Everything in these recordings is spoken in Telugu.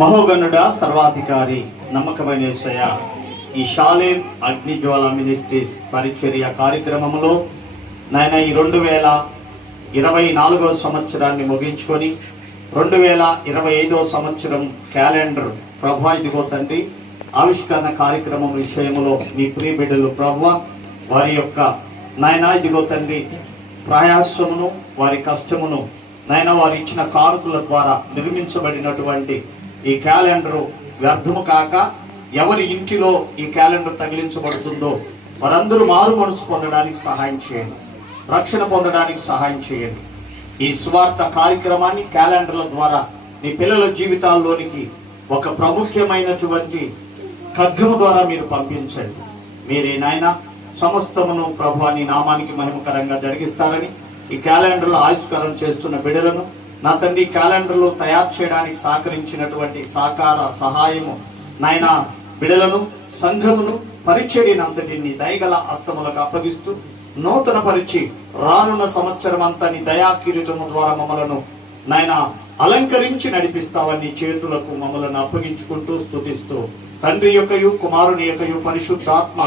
మహోగనుడ సర్వాధికారి నమ్మకమైన యేసయ్య, ఈ షాలేం అగ్నిజ్వాల మినిస్ట్రీస్ పరిచర్య కార్యక్రమంలో నాయన ఈ 2024వ సంవత్సరాన్ని ముగించుకొని 2025వ సంవత్సరం క్యాలెండర్ ప్రభా ఇదిగో తండ్రి ఆవిష్కరణ కార్యక్రమం విషయంలో మీ ప్రియ బిడ్డలు ప్రభా వారి యొక్క నాయన ఇదిగో తండ్రి ప్రయాసమును వారి కష్టమును నాయన వారు ఇచ్చిన కానుకల ద్వారా నిర్మించబడినటువంటి ఈ క్యాలెండరు వ్యర్థము కాక ఎవరి ఇంటిలో ఈ క్యాలెండర్ తగిలించబడుతుందో వారందరూ మారు మనసు పొందడానికి సహాయం చేయండి, రక్షణ పొందడానికి సహాయం చేయండి. ఈ స్వార్థ కార్యక్రమాన్ని క్యాలెండర్ల ద్వారా నీ పిల్లల జీవితాల్లోనికి ఒక ప్రాముఖ్యమైనటువంటి ఖడ్గము ద్వారా మీరు పంపించండి. మీరే నాయన సమస్తమును ప్రభు నీ నామానికి మహిమకరంగా జరిగిస్తారని ఈ క్యాలెండర్లో ఆవిష్కారం చేస్తున్న బిడ్డలను నా తండ్రి క్యాలెండర్లో తయారు చేయడానికి సహకరించినటువంటి సహాయము నాయన బిడ్డలను సంఘమును పరిచర్యను అంతటిని దయగల హస్తములకు అప్పగిస్తూ నూతన పరిచి రానున్న సంవత్సరం అంతా నీ దయా కిరీటము ద్వారా మమ్మలను నాయన అలంకరించి నడిపిస్తావని చేతులకు మమ్మలను అప్పగించుకుంటూ స్తుతిస్తూ తండ్రి యొక్కయు కుమారుని యొక్కయు పరిశుద్ధాత్మ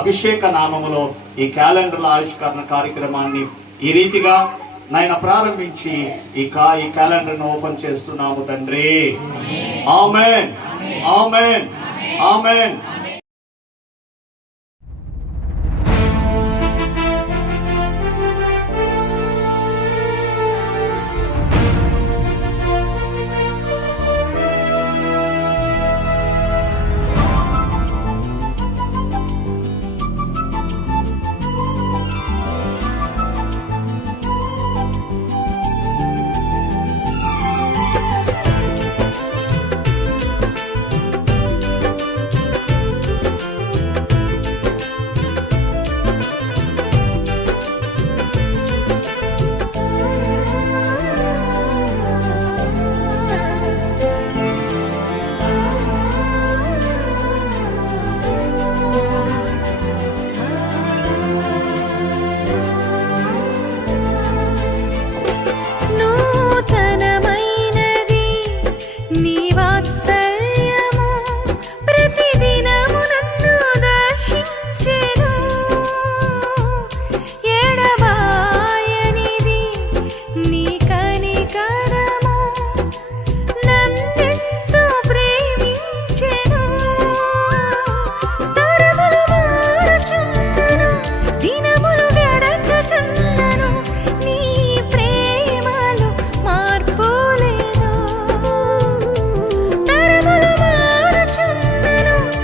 అభిషేక నామములో ఈ క్యాలెండర్ల ఆవిష్కరణ కార్యక్రమాన్ని ఈ రీతిగా నాయన ప్రారంభించి ఈ క్యాలెండర్ను ఓపెన్ చేస్తున్నాము తండ్రి. ఆమేన్, ఆమేన్, ఆమేన్.